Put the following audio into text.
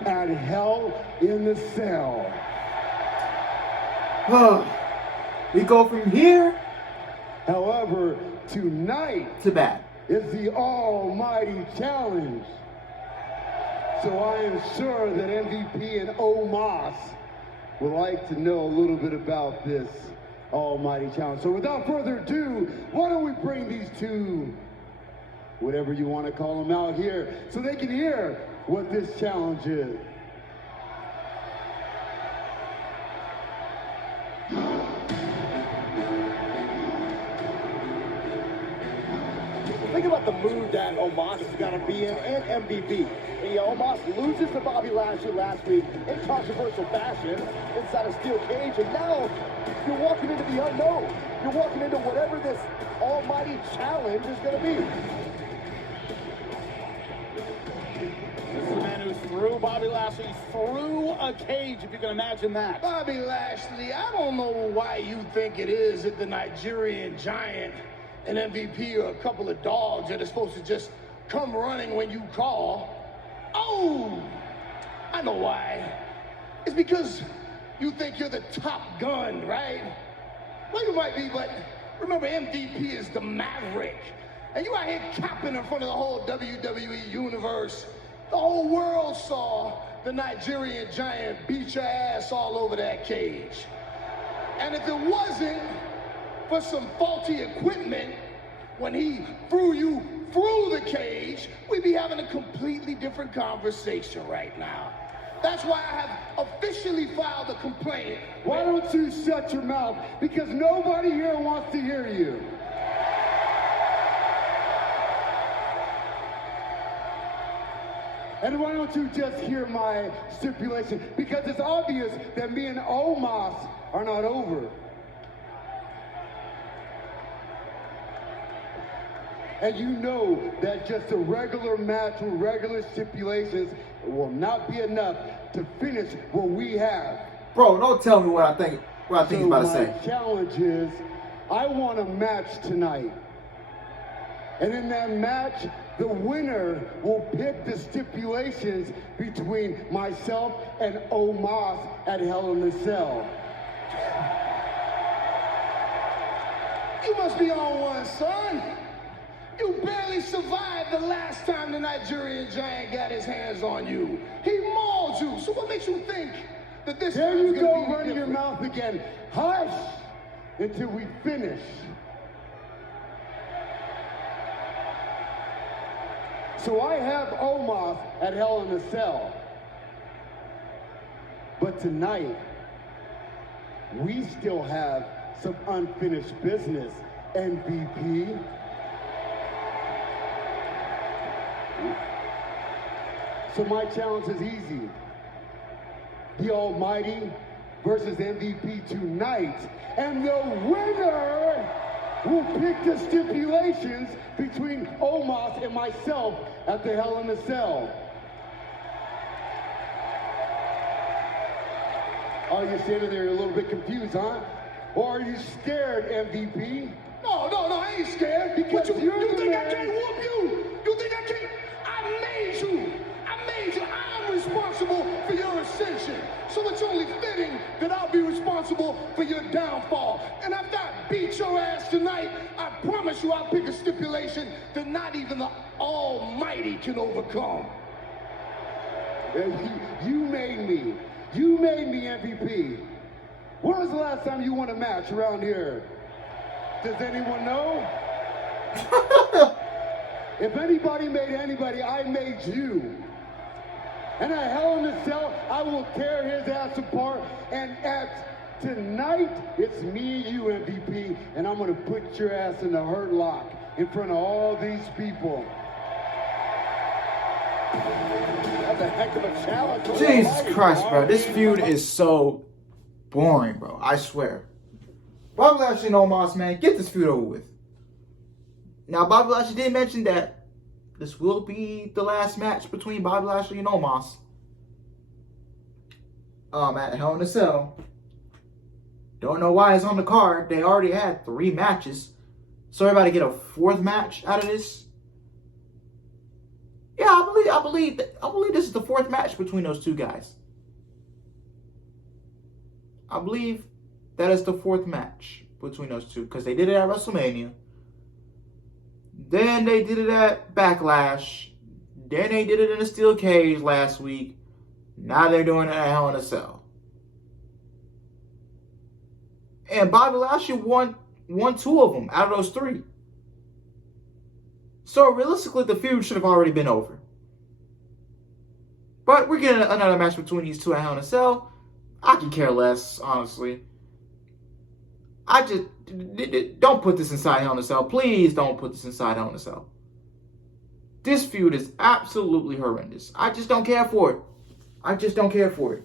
at Hell in the Cell. We go from here However, tonight to bad. is the Almighty Challenge. So I am sure that MVP and Omos would like to know a little bit about this Almighty Challenge. So without further ado, why don't we bring these two, whatever you want to call them, out here so they can hear what this challenge is. Think about the mood that Omos is going to be in, and MVP. Omos loses to Bobby Lashley last week in controversial fashion inside a steel cage, and now you're walking into the unknown. You're walking into whatever this almighty challenge is going to be. This is the man who threw Bobby Lashley through a cage, if you can imagine that. Bobby Lashley, I don't know why you think it is that the Nigerian Giant and MVP are a couple of dogs that are supposed to just come running when you call. Oh, I know why. It's because you think you're the top gun, right? Well, you might be, but remember, MVP is the Maverick. And you out here capping in front of the whole WWE universe. The whole world saw the Nigerian Giant beat your ass all over that cage. And if it wasn't for some faulty equipment, when he threw you through the cage, we'd be having a completely different conversation right now. That's why I have officially filed a complaint. Why don't you shut your mouth? Because nobody here wants to hear you. And why don't you just hear my stipulation? Because it's obvious that me and Omos are not over. And you know that just a regular match with regular stipulations will not be enough to finish what we have. Bro, don't tell me what I think he's about to say. My challenge is, I want a match tonight. And in that match, the winner will pick the stipulations between myself and Omos at Hell in the Cell. You must be on one, son. You barely survived the last time the Nigerian Giant got his hands on you. He mauled you. So what makes you think that this There time you is gonna go, be running your different? mouth again. Hush until we finish. So I have Omos at Hell in the Cell. But tonight, we still have some unfinished business, MVP. So my challenge is easy. The Almighty versus MVP tonight. And the winner will pick the stipulations between Omos and myself at the Hell in the Cell. Oh, you're standing there a little bit confused, huh? Or are you scared, MVP? No, I ain't scared. Because you you're the think I man. can't whoop you? You think I can't? I made you. I'm responsible for your ascension. So it's only fitting that I'll be responsible for your downfall. And after I beat your ass tonight, I promise you I'll pick a stipulation that not even the Almighty can overcome. You made me. You made me MVP. When was the last time you won a match around here? Does anyone know? If anybody made anybody, I made you. And at Hell in the Cell, I will tear his ass apart. And at tonight, it's me and you, MVP. And I'm going to put your ass in the hurt lock in front of all these people. That's a heck of a challenge. for the Jesus Almighty. Christ, bro. This feud is so boring, bro. I swear. Bobby Lashley and Omos, man, get this feud over with. Now, Bobby Lashley did mention that this will be the last match between Bobby Lashley and Omos. At Hell in a Cell. Don't know why it's on the card. They already had 3 matches. So everybody get a 4th match out of this? Yeah, I believe I believe this is the fourth match between those two guys. I believe that is the fourth match between those two because they did it at WrestleMania. Then they did it at Backlash. Then they did it in a steel cage last week. Now they're doing it at Hell in a Cell. And Bobby Lashley won 2 of them out of those 3. So realistically, the feud should have already been over. But we're getting another match between these two at Hell in a Cell. I can care less, honestly. I just don't put this inside Hell in a Cell. Please don't put this inside Hell in a Cell. This feud is absolutely horrendous. I just don't care for it. I just don't care for it.